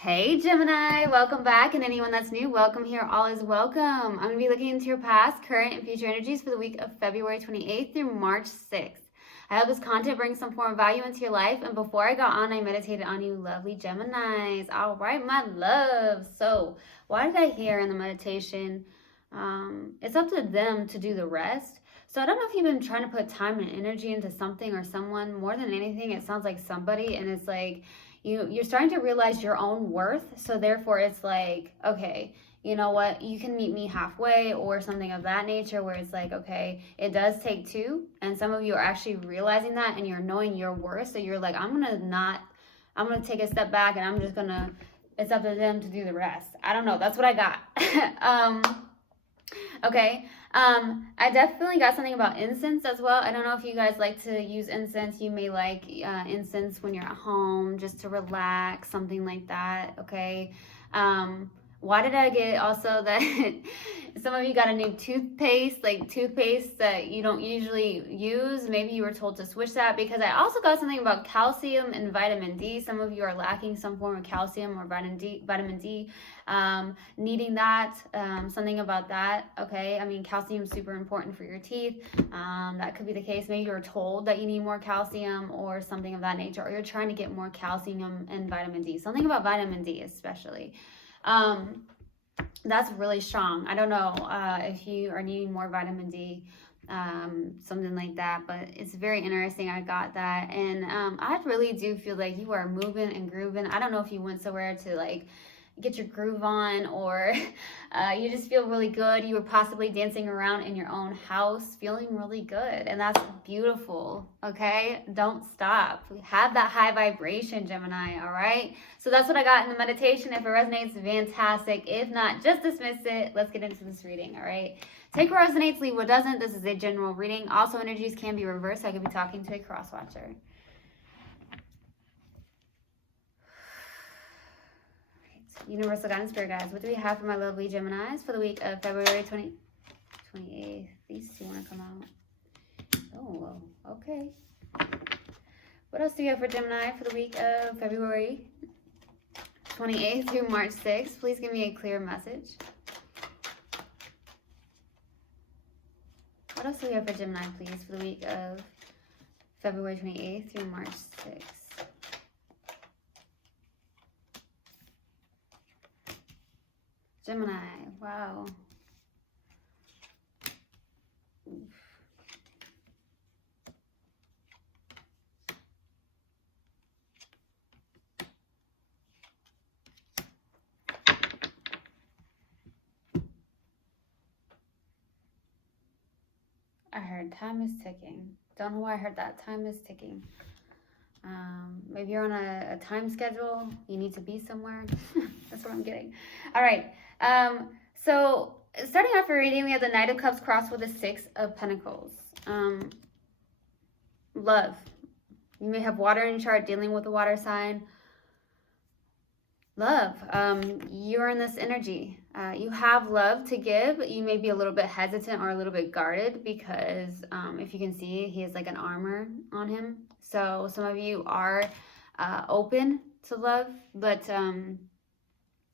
Hey Gemini, welcome back, and anyone that's new, welcome here. All is welcome. I'm going to be looking into your past, current, and future energies for the week of February 28th through March 6th. I hope this content brings some form of value into your life, and before I got on, I meditated on you lovely Geminis. All right, my love. So, why did I hear in the meditation? It's up to them to do the rest. So I don't know if you've been trying to put time and energy into something or someone. More than anything, it sounds like somebody, and it's like you're starting to realize your own worth. So therefore it's like, okay, you know what, you can meet me halfway or something of that nature, where it's like, okay, it does take two, and some of you are actually realizing that and you're knowing your worth. So you're like, I'm gonna take a step back, and I'm just gonna, it's up to them to do the rest. I don't know, that's what I got. Okay, I definitely got something about incense as well. I don't know if you guys like to use incense. You may like incense when you're at home, just to relax, something like that, okay? Why did I get also that some of you got a new toothpaste, like toothpaste that you don't usually use? Maybe you were told to switch that, because I also got something about calcium and vitamin D. Some of you are lacking some form of calcium or vitamin D, needing that, something about that, okay? I mean, calcium is super important for your teeth. That could be the case. Maybe you're told that you need more calcium or something of that nature, or you're trying to get more calcium and vitamin D. Something about vitamin D especially. That's really strong. I don't know if you are needing more vitamin D, something like that, but it's very interesting. I got that, and I really do feel like you are moving and grooving. I don't know if you went somewhere to like get your groove on, or you just feel really good. You were possibly dancing around in your own house feeling really good, and that's beautiful. Okay, don't stop. Have that high vibration, Gemini. All right, so that's what I got in the meditation. If it resonates, fantastic. If not, just dismiss it. Let's get into this reading. All right, take what resonates, leave what doesn't. This is a general reading. Also, energies can be reversed. I could be talking to a cross watcher. Universal guidance, spirit guides, what do we have for my lovely Geminis for the week of February 28th? These two want to come out. Oh, okay. What else do we have for Gemini for the week of February 28th through March 6th? Please give me a clear message. What else do we have for Gemini, please, for the week of February 28th through March 6th? Gemini, wow. Oof. I heard time is ticking. Don't know why I heard that. Time is ticking. Maybe you're on a time schedule. You need to be somewhere. That's what I'm getting. All right. So starting off your reading, we have the Knight of Cups crossed with the Six of Pentacles. Love. You may have water in your chart, dealing with a water sign. Love. You're in this energy. You have love to give. You may be a little bit hesitant or a little bit guarded, because if you can see, he has like an armor on him. So some of you are open to love, but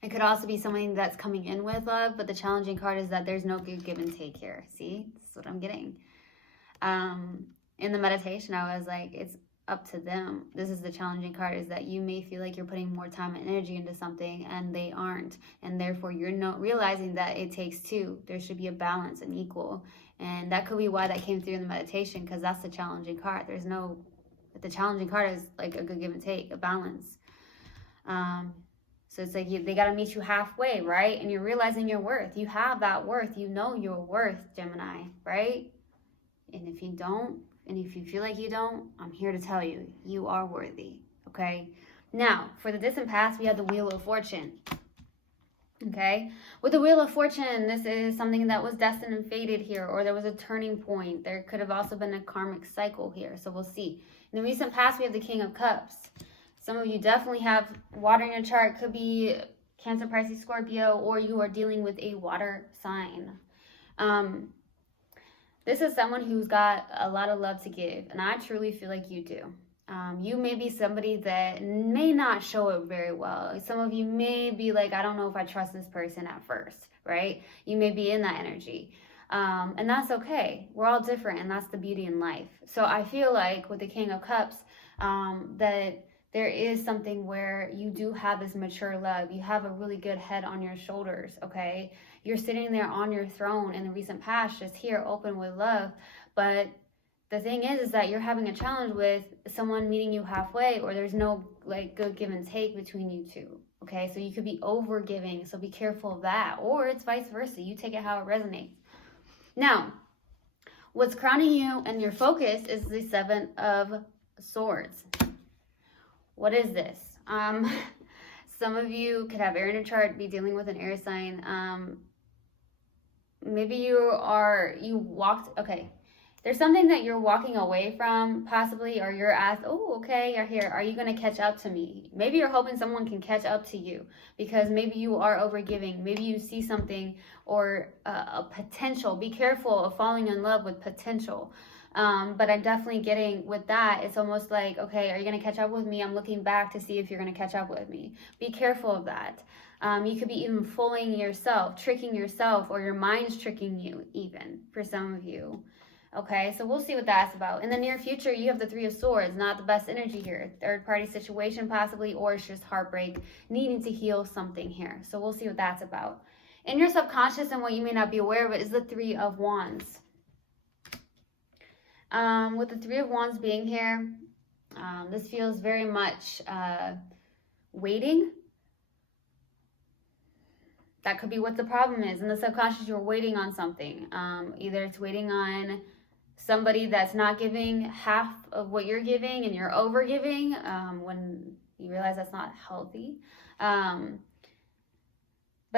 it could also be something that's coming in with love. But the challenging card is that there's no good give and take here. See, this is what I'm getting. In the meditation, I was like, it's up to them. This is the challenging card, is that you may feel like you're putting more time and energy into something and they aren't, and therefore you're not realizing that it takes two. There should be a balance and equal, and that could be why that came through in the meditation, because that's the challenging card. There's no, the challenging card is like a good give and take, a balance. So it's like they got to meet you halfway, right? And you're realizing your worth. You have that worth. You know your worth, Gemini, right? And if you don't, and if you feel like you don't, I'm here to tell you, you are worthy, okay? Now, for the distant past, we have the Wheel of Fortune, okay? With the Wheel of Fortune, this is something that was destined and fated here, or there was a turning point. There could have also been a karmic cycle here, so we'll see. In the recent past, we have the King of Cups. Some of you definitely have water in your chart. Could be Cancer, Pisces, Scorpio, or you are dealing with a water sign. This is someone who's got a lot of love to give, and I truly feel like you do. You may be somebody that may not show it very well. Some of you may be like, I don't know if I trust this person at first, right? You may be in that energy. And that's okay. We're all different, and that's the beauty in life. So I feel like with the King of Cups, that there is something where you do have this mature love. You have a really good head on your shoulders, okay? You're sitting there on your throne in the recent past, just here, open with love. But the thing is that you're having a challenge with someone meeting you halfway, or there's no like good give and take between you two, okay? So you could be over giving, so be careful of that. Or it's vice versa. You take it how it resonates. Now, what's crowning you and your focus is the Seven of Swords. What is this? Some of you could have air in your chart, be dealing with an air sign. Maybe you walked, okay. There's something that you're walking away from, possibly, or you're asked, oh, okay, you're here. Are you going to catch up to me? Maybe you're hoping someone can catch up to you because maybe you are overgiving. Maybe you see something or a potential. Be careful of falling in love with potential. But I'm definitely getting with that. It's almost like, okay, are you going to catch up with me? I'm looking back to see if you're going to catch up with me. Be careful of that. You could be even fooling yourself, tricking yourself, or your mind's tricking you even for some of you. Okay, so we'll see what that's about. In the near future, you have the Three of Swords, not the best energy here. Third party situation possibly, or it's just heartbreak, needing to heal something here. So we'll see what that's about. In your subconscious and what you may not be aware of is the Three of Wands. With the Three of Wands being here, this feels very much waiting. That could be what the problem is. In the subconscious, you're waiting on something. Either it's waiting on somebody that's not giving half of what you're giving and you're over giving when you realize that's not healthy. But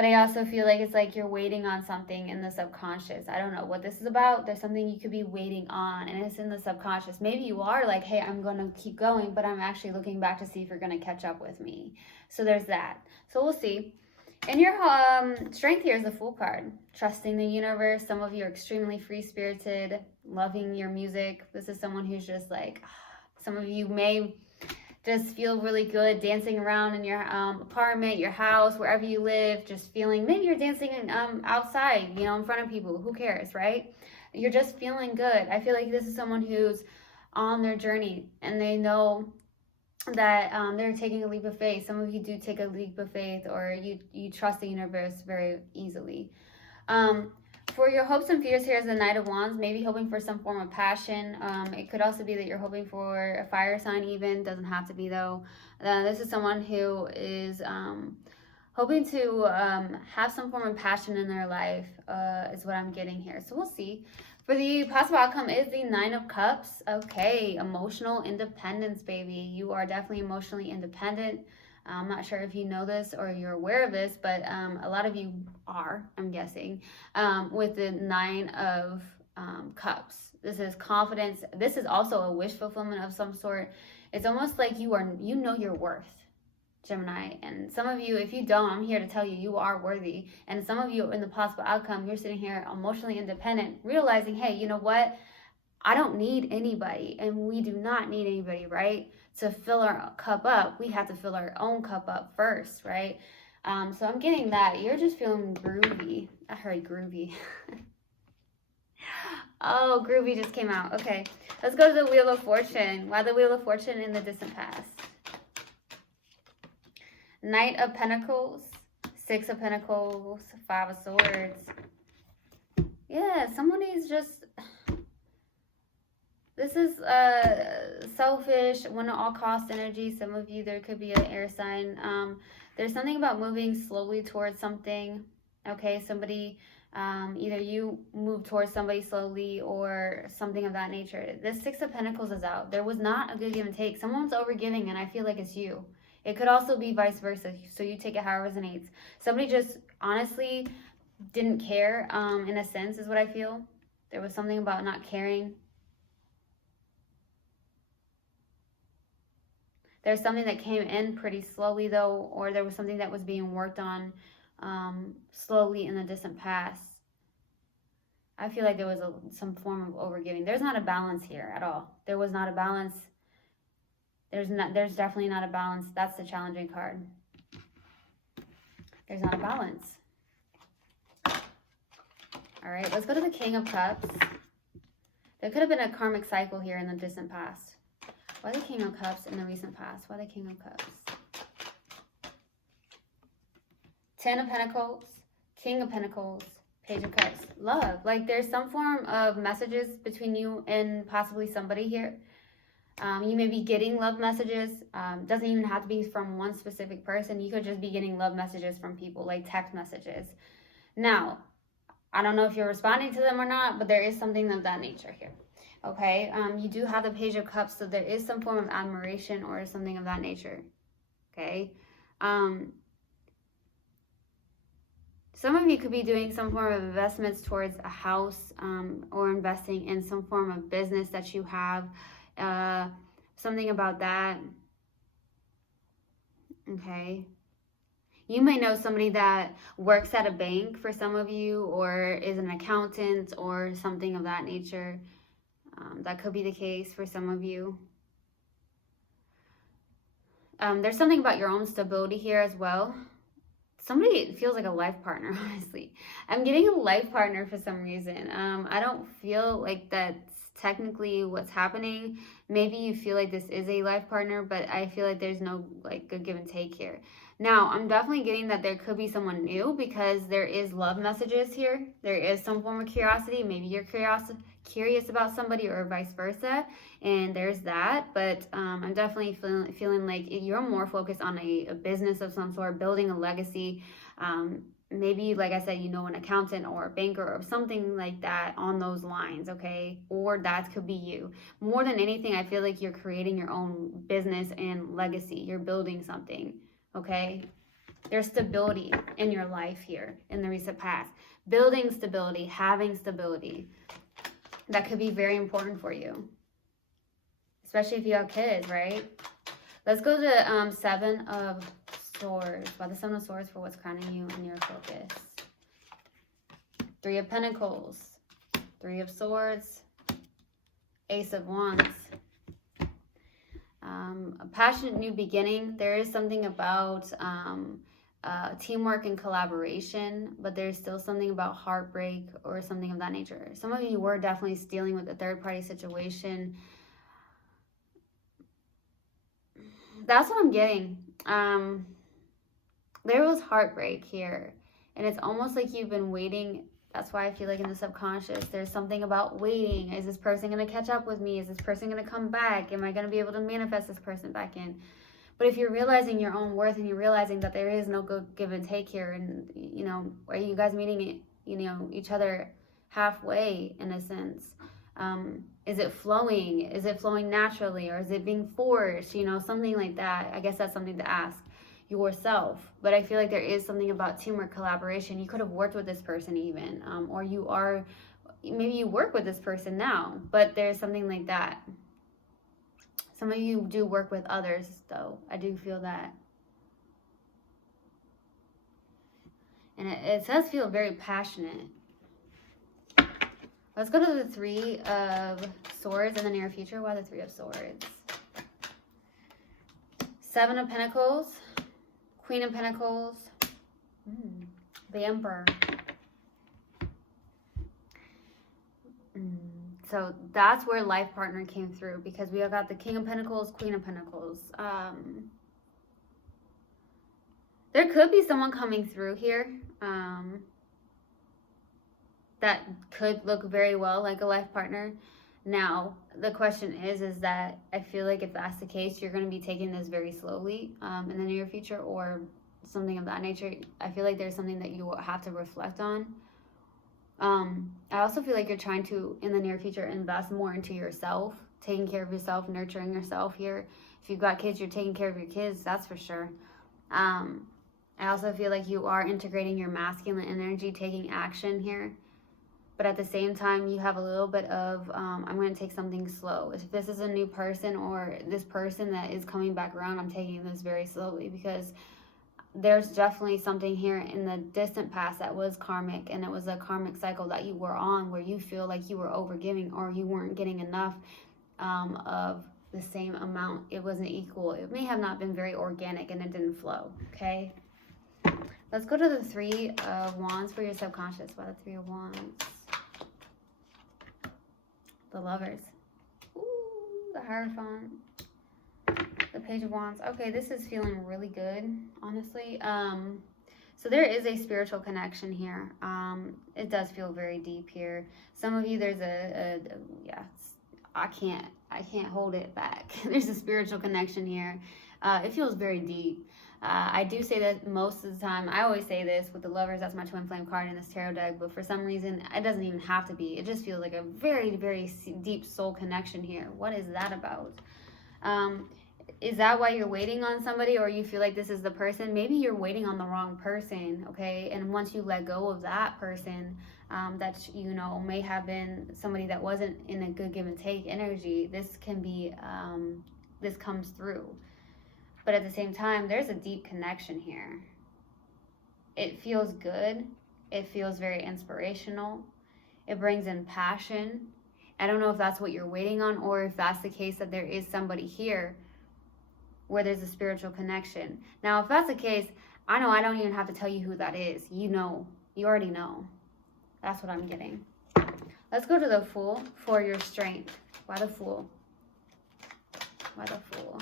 I also feel like it's like you're waiting on something in the subconscious. I don't know what this is about. There's something you could be waiting on, and it's in the subconscious. Maybe you are like, hey, I'm going to keep going, but I'm actually looking back to see if you're going to catch up with me. So there's that. So we'll see. And your strength here is the Fool card. Trusting the universe. Some of you are extremely free-spirited, loving your music. This is someone who's just like, some of you may just feel really good dancing around in your apartment, your house, wherever you live, just feeling, maybe you're dancing outside, you know, in front of people. Who cares, right? You're just feeling good. I feel like this is someone who's on their journey and they know that they're taking a leap of faith. Some of you do take a leap of faith, or you trust the universe very easily. For your hopes and fears, here's the Knight of Wands, maybe hoping for some form of passion. It could also be that you're hoping for a fire sign even. Doesn't have to be, though. This is someone who is hoping to have some form of passion in their life, is what I'm getting here. So we'll see. For the possible outcome is the Nine of Cups. Okay, emotional independence, baby. You are definitely emotionally independent. I'm not sure if you know this or you're aware of this, but a lot of you are, I'm guessing, with the Nine of Cups. This is confidence. This is also a wish fulfillment of some sort. It's almost like you know your worth, Gemini. And some of you, if you don't, I'm here to tell you, you are worthy. And some of you in the possible outcome, you're sitting here emotionally independent, realizing, hey, you know what? I don't need anybody, and we do not need anybody, right? To fill our cup up, we have to fill our own cup up first, right? So I'm getting that. You're just feeling groovy. I heard groovy. Oh, groovy just came out. Okay, let's go to the Wheel of Fortune. Why the Wheel of Fortune in the distant past? Knight of Pentacles, Six of Pentacles, Five of Swords. Yeah, somebody's just... This is selfish, win at all cost energy. Some of you, there could be an air sign. There's something about moving slowly towards something. Okay, somebody, either you move towards somebody slowly or something of that nature. This Six of Pentacles is out. There was not a good give and take. Someone's overgiving, and I feel like it's you. It could also be vice versa, so you take it how it resonates. Somebody just honestly didn't care, in a sense, is what I feel. There was something about not caring. There's something that came in pretty slowly, though, or there was something that was being worked on slowly in the distant past. I feel like there was some form of overgiving. There's not a balance here at all. There was not a balance. There's definitely not a balance. That's the challenging card. There's not a balance. All right, let's go to the King of Cups. There could have been a karmic cycle here in the distant past. Why the King of Cups in the recent past? Why the King of Cups? Ten of Pentacles, King of Pentacles, Page of Cups. Love. Like there's some form of messages between you and possibly somebody here. You may be getting love messages. Doesn't even have to be from one specific person. You could just be getting love messages from people, like text messages. Now, I don't know if you're responding to them or not, but there is something of that nature here. Okay, you do have the Page of Cups, so there is some form of admiration or something of that nature. Okay. Some of you could be doing some form of investments towards a house, or investing in some form of business that you have. Something about that. Okay. You may know somebody that works at a bank for some of you, or is an accountant or something of that nature. That could be the case for some of you. There's something about your own stability here as well. Somebody feels like a life partner, honestly. I'm getting a life partner for some reason. I don't feel like that's technically what's happening. Maybe you feel like this is a life partner, but I feel like there's no like good give and take here. Now, I'm definitely getting that there could be someone new because there is love messages here. There is some form of curiosity. Maybe you're curious about somebody or vice versa. And there's that. But I'm definitely feeling like you're more focused on a business of some sort, building a legacy. Maybe, like I said, you know, an accountant or a banker or something like that on those lines, okay? Or that could be you. More than anything, I feel like you're creating your own business and legacy. You're building something, okay? There's stability in your life here in the recent past. Building stability, having stability. That could be very important for you. Especially if you have kids, right? Let's go to Seven of Swords. Why the Seven of Swords for what's crowning you and your focus. Three of Pentacles. Three of Swords. Ace of Wands. A passionate new beginning. There is something about teamwork and collaboration, but there's still something about heartbreak or something of that nature. Some of you were definitely dealing with a third-party situation. That's what I'm getting. There was heartbreak here, and it's almost like you've been waiting. That's why I feel like in the subconscious, there's something about waiting. Is this person going to catch up with me? Is this person going to come back? Am I going to be able to manifest this person back in? But if you're realizing your own worth and you're realizing that there is no good give and take here, and, you know, are you guys meeting, you know, each other halfway in a sense? Is it flowing? Is it flowing naturally, or is it being forced? You know, something like that. I guess that's something to ask yourself. But I feel like there is something about teamwork, collaboration. You could have worked with this person even, or you are, maybe you work with this person now, but there's something like that. Some of you do work with others though. I do feel that. And it does feel very passionate. Let's go to the Three of Swords in the near future. Why the Three of Swords? Seven of Pentacles. Queen of Pentacles. The Emperor. So that's where life partner came through, because we got the King of Pentacles, Queen of Pentacles. There could be someone coming through here that could look very well like a life partner. Now, the question is that I feel like if that's the case, you're going to be taking this very slowly in the near future or something of that nature. I feel like there's something that you will have to reflect on. I also feel like you're trying to, in the near future, invest more into yourself, taking care of yourself, nurturing yourself here. If you've got kids, you're taking care of your kids, that's for sure. I also feel like you are integrating your masculine energy, taking action here. But at the same time, you have a little bit of, I'm going to take something slow. If this is a new person or this person that is coming back around, I'm taking this very slowly, because there's definitely something here in the distant past that was karmic, and it was a karmic cycle that you were on where you feel like you were overgiving or you weren't getting enough of the same amount. It wasn't equal. It may have not been very organic and it didn't flow, okay? Let's go to the Three of Wands for your subconscious. Why the Three of Wands? The Lovers. Ooh, the Hierophant. The Page of Wands. Okay, this is feeling really good, honestly. So there is a spiritual connection here. It does feel very deep here. Some of you, there's yeah, I can't hold it back. There's a spiritual connection here. It feels very deep. I do say that most of the time. I always say this with the Lovers. That's my twin flame card in this tarot deck. But for some reason, it doesn't even have to be. It just feels like a very, very deep soul connection here. What is that about? Is that why you're waiting on somebody, or you feel like this is the person? Maybe you're waiting on the wrong person, okay? And once you let go of that person, that, you know, may have been somebody that wasn't in a good give and take energy, this can be, this comes through. But at the same time, there's a deep connection here. It feels good. It feels very inspirational. It brings in passion. I don't know if that's what you're waiting on, or if that's the case that there is somebody here where there's a spiritual connection. Now, if that's the case, I know I don't even have to tell you who that is. You know. You already know. That's what I'm getting. Let's go to the Fool for your strength. Why the Fool? Why the Fool?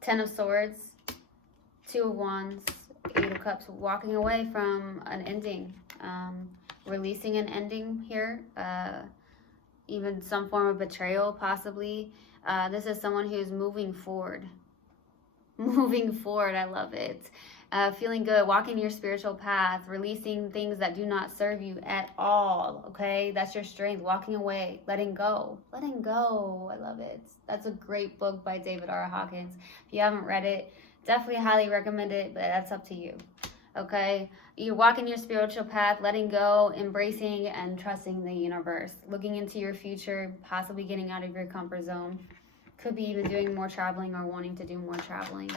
Ten of Swords, Two of Wands, Eight of Cups. Walking away from an ending. Releasing an ending here. Even some form of betrayal, possibly. This is someone who's moving forward. Moving forward, I love it. Feeling good, walking your spiritual path, releasing things that do not serve you at all, okay? That's your strength, walking away, letting go. Letting go, I love it. That's a great book by David R. Hawkins. If you haven't read it, definitely highly recommend it, but that's up to you, okay? You're walking your spiritual path, letting go, embracing and trusting the universe, looking into your future, possibly getting out of your comfort zone. Could be even doing more traveling or wanting to do more traveling.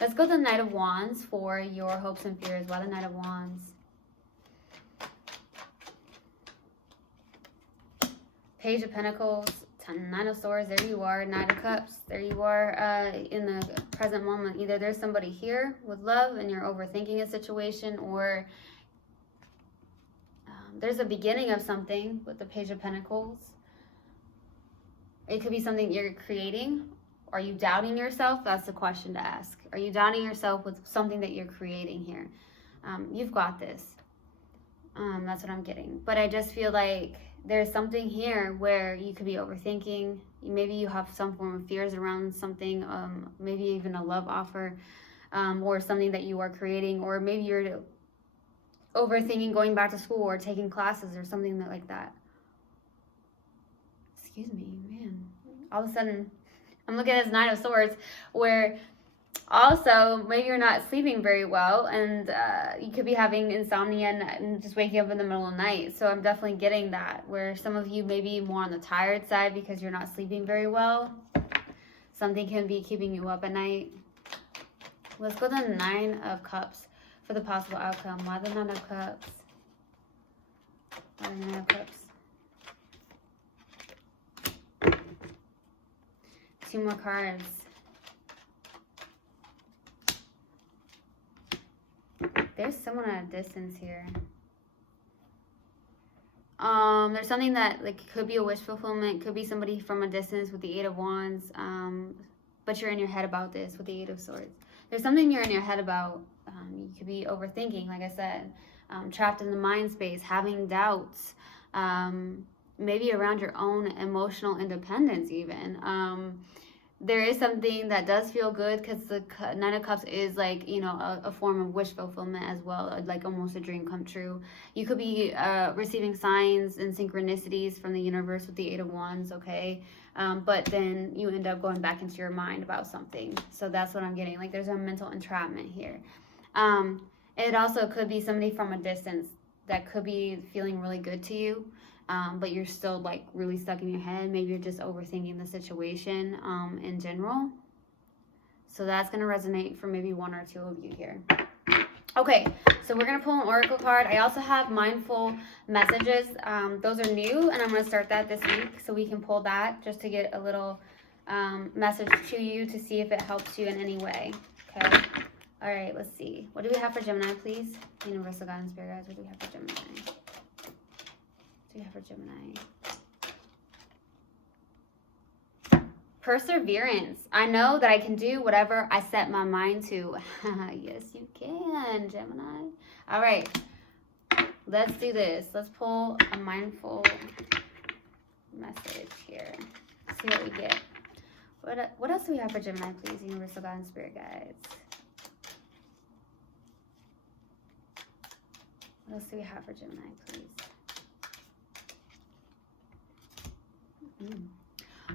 Let's go to the Knight of Wands for your hopes and fears. Why the Knight of Wands? Page of Pentacles, Nine of Swords, there you are. Knight of Cups, there you are in the present moment. Either there's somebody here with love and you're overthinking a situation, or there's a beginning of something with the Page of Pentacles. It could be something you're creating. Are you doubting yourself? That's the question to ask. Are you doubting yourself with something that you're creating here? You've got this. That's what I'm getting. But I just feel like there's something here where you could be overthinking. Maybe you have some form of fears around something, maybe even a love offer, or something that you are creating, or maybe you're overthinking going back to school or taking classes or something like that. Excuse me, man. All of a sudden, I'm looking at this Nine of Swords, where also maybe you're not sleeping very well, and you could be having insomnia and just waking up in the middle of the night. So I'm definitely getting that, where some of you may be more on the tired side because you're not sleeping very well. Something can be keeping you up at night. Let's go to the Nine of Cups for the possible outcome. Why the Nine of Cups? Why the Nine of Cups? Two more cards. There's someone at a distance here. There's something that like could be a wish fulfillment, could be somebody from a distance with the Eight of Wands, but you're in your head about this with the Eight of Swords. There's something you're in your head about. You could be overthinking, like I said, trapped in the mind space, having doubts, maybe around your own emotional independence even. There is something that does feel good, because the Nine of Cups is like, you know, a form of wish fulfillment as well, like almost a dream come true. You could be receiving signs and synchronicities from the universe with the Eight of Wands, okay? But then you end up going back into your mind about something. So that's what I'm getting. Like there's a mental entrapment here. It also could be somebody from a distance that could be feeling really good to you. But you're still like really stuck in your head. Maybe you're just overthinking the situation in general. So that's going to resonate for maybe one or two of you here. Okay, so we're going to pull an oracle card. I also have mindful messages. Those are new, and I'm going to start that this week so we can pull that just to get a little message to you to see if it helps you in any way. Okay. All right, let's see. What do we have for Gemini, please? Universal Guidance Spirit Guides, what do we have for Gemini? What do we have for Gemini? Perseverance. I know that I can do whatever I set my mind to. Yes, you can, Gemini. All right, let's do this. Let's pull a mindful message here. See what we get. What else do we have for Gemini, please? Universal Guidance Spirit Guides. What else do we have for Gemini, please?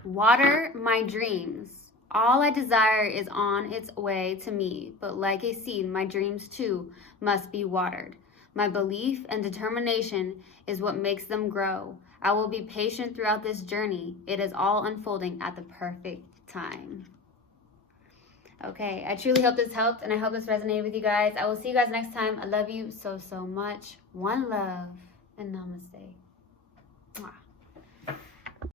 Water my dreams. All I desire is on its way to me, but like a seed, my dreams too must be watered. My belief and determination is what makes them grow. I will be patient throughout this journey. It is all unfolding at the perfect time. Okay, I truly hope this helped, and I hope this resonated with you guys. I will see you guys next time. I love you so, so much. One love, and namaste.